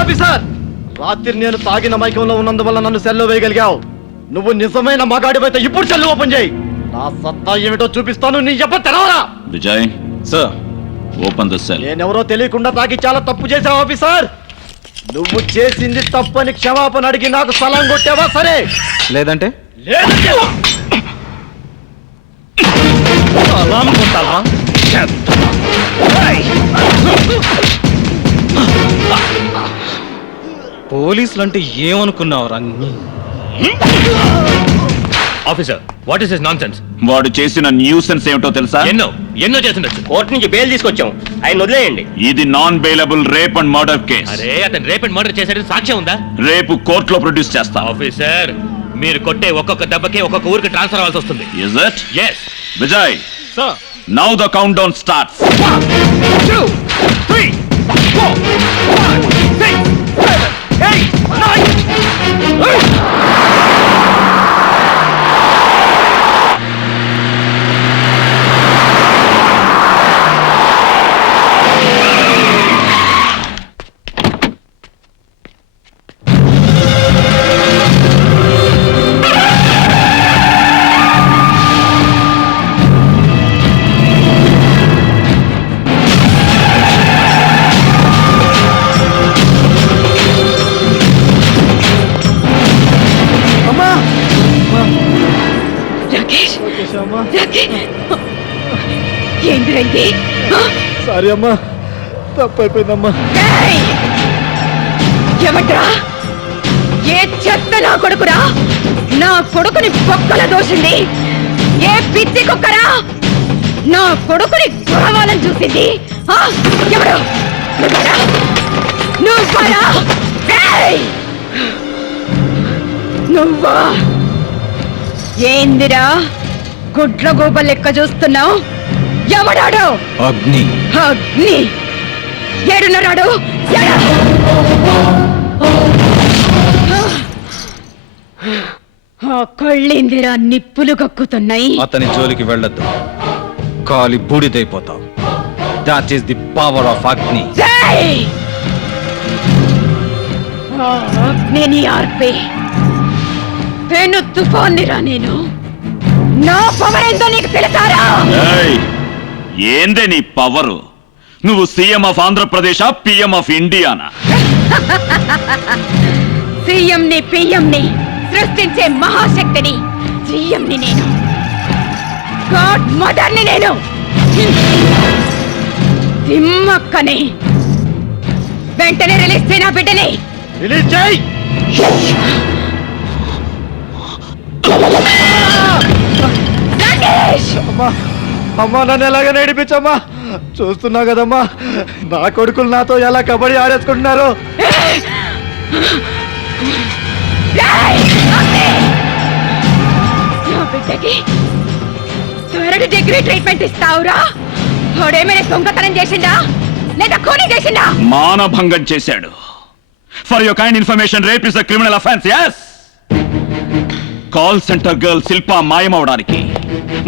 Officer, రాత్రి నేను తాగిన మైకంలో ఉన్నందువల్ల నన్ను సెల్లో వేయగలిగావు. నువ్వు నిజమైన మగాడివైతే ఇప్పుడు సెల్లు ఓపెన్ చేయి. నా సత్తా ఏమిటో చూపిస్తాను. నీ ఎప్ప తెరవరా. Vijay sir, open the cell. నేనెవరో తెలియకుండా తాగి చాలా తప్పు చేశావు ఆఫీసర్. నువ్వు చేసింది తప్పని క్షమాపణ అడిగి నాకు సలాం కొట్టావా? సరే, లేదంటే సలాం కొట్టావా? పోలీసులు అంటే ఏమనుకున్నావు Rangi? Officer, what is this nonsense? వాడు చేసిన న్యూసెన్స్ ఏమిటో తెలుసా? ఎన్నో చేస్తుండొచ్చు. కోర్టు నుంచి బెయిల్ తీసుకొచ్చాం, ఆయన వదిలేయండి. ఇది non bailable rape and murder case. అరే, అతను రేప్ అండ్ మర్డర్ చేసేది సాక్ష్యం ఉందా? రేపు కోర్టులో ప్రొడ్యూస్ చేస్తా. ఆఫీసర్, మీరు కొట్టే ఒక్కొక్క దెబ్బకి ఒక్కొక్క ఊరికి ట్రాన్స్ఫర్ అవ్వాల్సి వస్తుంది. Is it? Yes. Vijay, sir, now the countdown starts. 1, 2, 3, 4, 5, 6, 7, 8, 9. ఏంటి? సారీ అమ్మా, తప్పైపోయిందమ్మా. ఏమంటరా? ఏ చెత్త నా కొడుకురా? నా కొడుకుని బొక్కల దోషింది. ఏ పిచ్చి కుక్కరా నా కొడుకుని కావాలని చూసింది? ఎవరు? నువ్వరా? నువ్వా? ఏందిరా గుడ్ల గోబ లెక్క చూస్తున్నావు? ఎవడాడు? అగ్ని. అగ్ని ఏడున్నాడు? ఆ కళ్ళేందిరా నిప్పులు కక్కుతున్నాయి? అతని జోలికి వెళ్ళొద్దు, కాలి బూడిదైపోతావు. That is the power of Agni. అగ్నిని ఆర్పే పెను తుఫాన్నిరా నేను. నా పవర్ ఏందో నీకు తెలుసారా? ఏయ్, ఏందే నీ పవరు? నువ్వు CM of Andhra Pradesh, PM of Indiana? సీఎంని పిఎంని సృష్టించే మహాశక్తిని. సీఎంని నేను, గాడ్ మదర్ని నేను, తిమ్మక్కని. వెంటనే రిలీజ్ చేయి నా బిడ్డని. రిలీజ్ చేయి. అమ్మా, అమ్మా, నన్ను ఎలాగ నడిపించమ్మా. చూస్తున్నా కదమ్మా, నా కొడుకులు నాతో ఎలా కబడ్డీ ఆడేసుకుంటున్నారు. నా బిడ్డకి 3rd డిగ్రీ ట్రీట్మెంట్ ఇస్తావురా? వాడేమైనా దొంగతనం చేసిండా లేదా ఖూనీ చేసిండా? మానభంగం చేశాడు. For your kind information, rape is a criminal offence. yes. Call centre girl Shilpa మాయమవడానికి,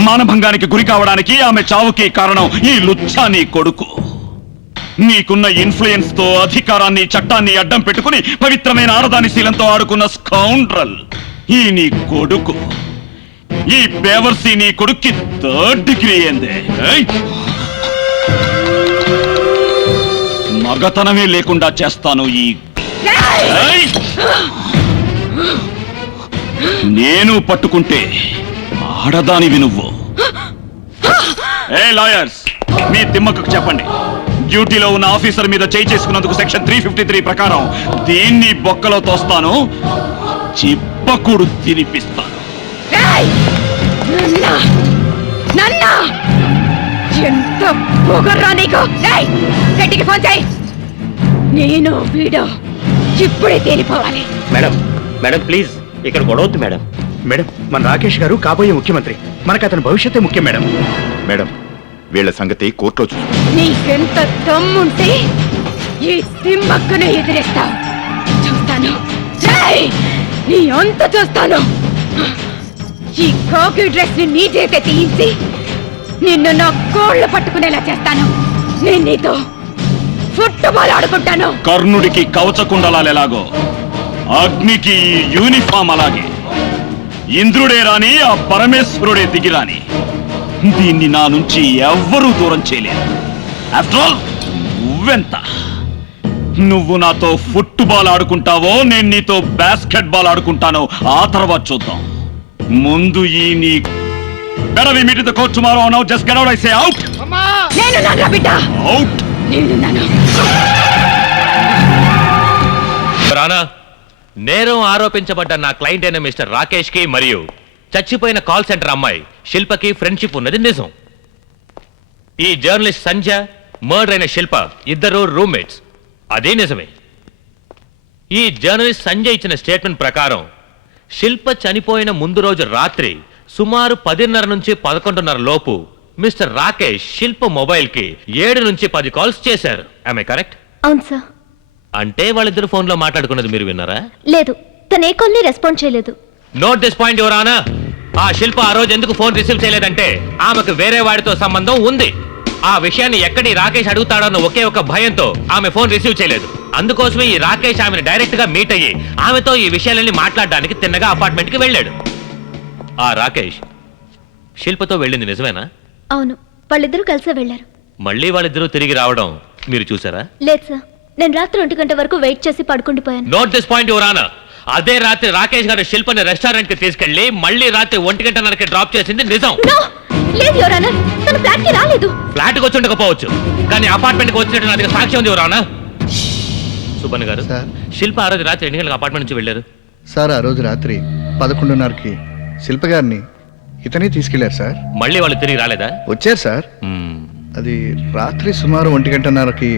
మానభంగానికి గురి కావడానికి, ఆమె చావుకి కారణం ఈ లుచ్చా నీ కొడుకు. నీకున్న ఇన్ఫ్లుయెన్స్ తో అధికారాన్ని, చట్టాన్ని అడ్డం పెట్టుకుని పవిత్రమైన ఆడదాని శీలంతో ఆడుకున్న స్కౌండ్రల్ ఈ నీ కొడుకు. ఈ బేవర్సీ నీ కొడుక్కి 3rd డిగ్రీ ఏందే? మగతనమే లేకుండా చేస్తాను ఈ. నేను పట్టుకుంటే ఆడదానివి నువ్వు. ఏ లాయర్స్, మీ తిమ్మకు చెప్పండి, డ్యూటీలో ఉన్న ఆఫీసర్ మీద చేయి చేసుకున్నందుకు సెక్షన్ 353 ప్రకారం దీన్ని బొక్కలో తోస్తాను, చిప్పకుడు తినిపిస్తాను. ఎంత పొగర్రా నీకు? గట్టికి ఫోన్ చేయి. నేను వీడు ఇప్పుడే తేలిపోవాలి. మేడం, మేడం ప్లీజ్, ఇక్కడ గొడవద్దు మేడం. మేడం, మన రాకేష్ గారు కాబోయే ముఖ్యమంత్రి. మనకు అతని భవిష్యత్తే ముఖ్యం మేడం. మేడం, వీళ్ళ సంగతి కోర్టులో చూస్తాం. నీకెంత దమ్ముంటే ఈ తిమ్మక్కను ఎదిరేస్తావు. చూస్తాను, నీ అంత చూస్తాను. ఈ కాకి డ్రెస్ ని నీ చేతే తీయించి నిన్ను నా కోళ్ళు పట్టుకునేలా చేస్తాను. నేను నీతో ఫుట్బాల్ ఆడుకుంటాను. కర్ణుడికి కవచకుండలాలు ఎలాగో అగ్నికి ఈ యూనిఫామ్ అలాగే. ఇంద్రుడే రాని ఆ పరమేశ్వరుడే దిగిరాని దీన్ని నా నుంచి ఎవ్వరూ దూరం చేయలేరు. ఆఫ్టర్ ఆల్ నువ్వెంత? నువ్వు నాతో ఫుట్బాల్ ఆడుకుంటావో నేను నీతో బాస్కెట్ బాల్ ఆడుకుంటానో ఆ తర్వాత చూద్దాం. ముందు ఈ నీ better we meet in the court tomorrow. Now just get out, I say out. నేను నా బిడ్డ. Out. రానా, నేరం ఆరోపించబడ్డ నా క్లయింట్ అయిన మిస్టర్ రాకేష్ కి మరియు చచ్చిపోయిన కాల్ సెంటర్ అమ్మాయి శిల్పకి ఫ్రెండ్షిప్ ఉన్నది నిజం. ఈ జర్నలిస్ట్ సంధ్య, మర్డర్ అయిన శిల్ప ఇద్దరు రూమ్మేట్స్, అదే నిజమే. ఈ జర్నలిస్ట్ సంజయ్ ఇచ్చిన స్టేట్మెంట్ ప్రకారం శిల్ప చనిపోయిన ముందు రోజు రాత్రి సుమారు 10:30 నుంచి 11:30 లోపు మిస్టర్ రాకేష్ శిల్ప మొబైల్ కి 7 నుంచి 10 కాల్స్ చేశారు. ఆమె కరెక్ట్? అవును సార్. అంటే వాళ్ళిద్దరు ఫోన్ లో మాట్లాడుకున్నది మీరు విన్నారా? లేదు, తన ఏ కాల్ని రెస్పాండ్ చేయలేదు. Note this point your honour. ఆ శిల్ప ఆ రోజు ఎందుకు ఫోన్ రిసీవ్ చేయలేదంటే ఆమెకు వేరే వాడితో సంబంధం ఉంది. ఆ విషయాన్ని ఎక్కడి రాకేష్ అడుగుతాడన్న ఒకే ఒక భయంతో ఆమె ఫోన్ రిసీవ్ చేయలేదు. అందుకోసమే ఈ రాకేష్ ఆమెను డైరెక్ట్ గా మీట్ అయ్యి ఆమెతో ఈ విషయాలన్నీ మాట్లాడడానికి తిన్నగా అపార్ట్మెంట్ కి వెళ్ళాడు. ఆ రాకేష్ శిల్పతో వెళ్ళింది నిజమేనా? అవును, వాళ్ళిద్దరూ కలిసే వెళ్ళారు. మళ్ళీ వాళ్ళిద్దరూ తిరిగి రావడం మీరు చూసారా? లేదు సార్, నేను రాత్రి 1 గంట వరకు వెయిట్ చేసి పడుకుండిపోయాను. Note this point your honour. అదే రాత్రి రాకేష్ గారు శిల్పని రెస్టారెంట్ కి తీసుకెళ్లి మళ్ళీ రాత్రి 1:30కి డ్రాప్ చేసింది నిజం. లేదు యువర్ ఆనర్, తన ఫ్లాట్ కి రాలేదు. ఫ్లాట్ కి వచ్చి ఉండకపోవచ్చు, కానీ అపార్ట్మెంట్ కి వచ్చినట్టు నాకు సాక్ష్యం ఉంది యువర్ ఆనర్. సుబ్బన్న గారు, శిల్ప ఆ రోజు రాత్రి ఎన్ని గంటలకు అపార్ట్మెంట్ నుంచి వెళ్ళారు? సార్, ఆ రోజు రాత్రి 11:30కి శిల్ప గారిని ఇతనే తీసుకెళ్లారు సార్. మళ్ళీ వాళ్ళు తిరిగి రాలేదా? వచ్చారు సార్. అది రాత్రి సుమారు 1:30కి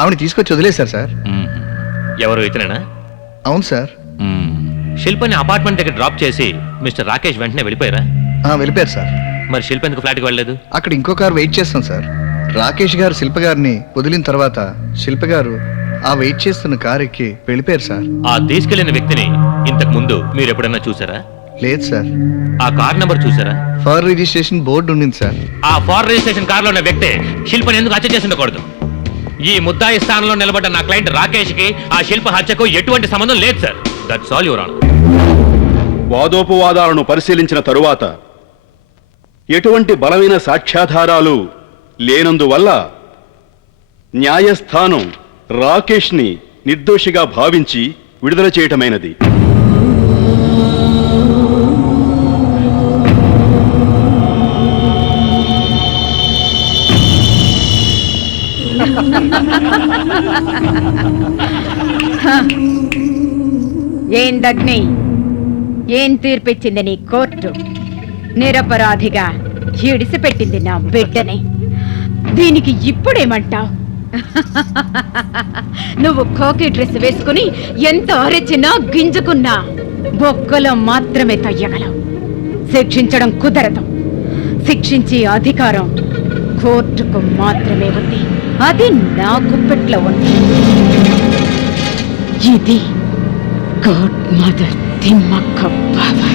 ఆవిడ తీసుకొచ్చి వదిలేశారు సార్. ఎవరు, ఇతనేనా? అవును సార్. శిల్పని అపార్ట్మెంట్ దగ్గర డ్రాప్ చేసి మిస్టర్ రాకేష్ వెంటనే వెళ్ళిపోయారా? వెళ్ళిపోయారు సార్. మరి శిల్ప ఎందుకు ఫ్లాట్కి వెళ్ళలేదు? అక్కడ ఇంకో కారు వెయిట్ చేస్తాం సార్. రాకేష్ గారు శిల్ప గారిని వదిలిన తర్వాత శిల్ప గారు ఆ వెయిట్ చేస్తున్న కారు ఎక్కి వెళ్ళిపోయారు సార్. ఆ తీసుకెళ్లిన వ్యక్తిని ఇంతకు ముందు మీరు ఎప్పుడన్నా చూసారా? లేదు సార్. ఆ కార్ నంబర్ చూసారా? ఫార్ రిజిస్ట్రేషన్ బోర్డు ఉండింది సార్. ఆ ఫార్ రిజిస్ట్రేషన్ కార్ లో ఉన్న వ్యక్తి శిల్పని ఎందుకు హత్య చేసి ఉండకూడదు? ఈ ముద్దాయి స్థానంలో నిలబడ్డ నా క్లయింట్ రాకేష్ కి ఆ శిల్ప హత్యకు ఎటువంటి సంబంధం లేదు sir. That's all your honour. వాదోపవాదాలను పరిశీలించిన తరువాత ఎటువంటి బలమైన సాక్ష్యాధారాలు లేనందువల్ల న్యాయస్థానం రాకేష్ని నిర్దోషిగా భావించి విడుదల చేయటమైనది. ఏందగ్ని, ఏం తీర్పిచ్చింది నీ కోర్టు? నిరపరాధిగా ఇడిసిపెట్టింది నా బిడ్డని. దీనికి ఇప్పుడేమంటావు? నువ్వు కోకి డ్రెస్ వేసుకుని ఎంత అరిచినా గింజుకున్నా బొక్కలో మాత్రమే తయ్యగలవు. శిక్షించడం కుదరదు. శిక్షించే అధికారం కోర్టుకు మాత్రమే ఉంది. అది నా గుప్పెట్లో ఉంది. ఇది గాడ్ మదర్ తిమ్మక్క బాబా.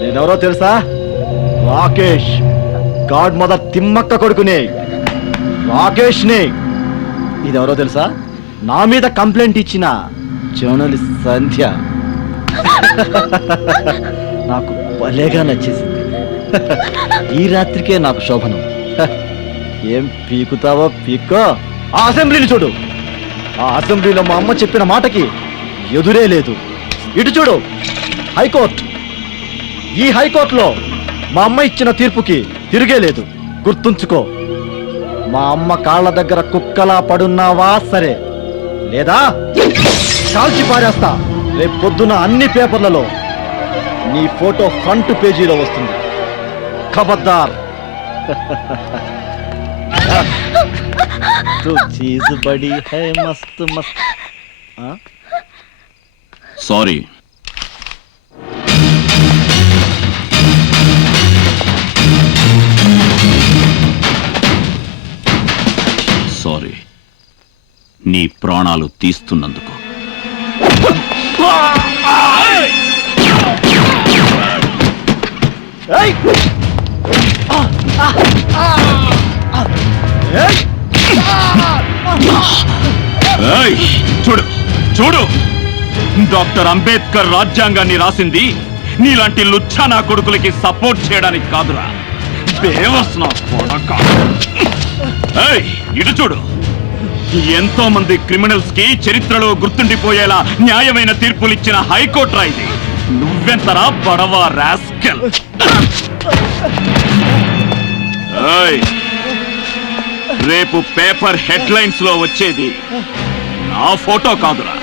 నేనెవరో తెలుసా? రాకేష్, గాడ్ మదర్ తిమ్మక్క కొడుకుని రాకేష్ ని. ఇదెవరో తెలుసా? నా మీద కంప్లైంట్ ఇచ్చిన జర్నలిస్ట్ సంధ్య. నాకు భలేగా నచ్చేసింది. ఈ రాత్రికే నాకు శోభనం. ఏం పీకుతావో పీక్కో. ఆ అసెంబ్లీని చూడు. ఆ అసెంబ్లీలో మా అమ్మ చెప్పిన మాటకి ఎదురే లేదు. ఇటు చూడు, హైకోర్టు. ఈ హైకోర్టులో మా అమ్మ ఇచ్చిన తీర్పుకి తిరిగే లేదు. గుర్తుంచుకో. మా అమ్మ కాళ్ళ దగ్గర కుక్కలా పడున్నావా సరే, లేదా కాల్చి పారేస్తా. రేపు పొద్దున అన్ని పేపర్లలో నీ ఫోటో ఫ్రంట్ పేజీలో వస్తుంది. ఖబర్దార్. तो चीज बड़ी है मस्त मस्त. సారీ. సారీ నీ ప్రాణాలు తీస్తున్నందుకు. ఏయ్, చూడు చూడు, డాక్టర్ అంబేద్కర్ రాజ్యాంగాన్ని రాసింది నీలాంటి లుచ్చా నా కొడుకులకి సపోర్ట్ చేయడానికి కాదురా. బేవస్ నా కొడక. ఏయ్, ఇటు చూడు, ఎంతో మంది క్రిమినల్స్ కి చరిత్రలో గుర్తుండిపోయేలా న్యాయమైన తీర్పులు ఇచ్చిన హైకోర్టు రా ఇది. నువ్వెంతరా బడవా రాస్కెల్. ఏయ్, రేపు పేపర్ హెడ్లైన్స్ లో వచ్చేది నా ఫోటో కాదురా.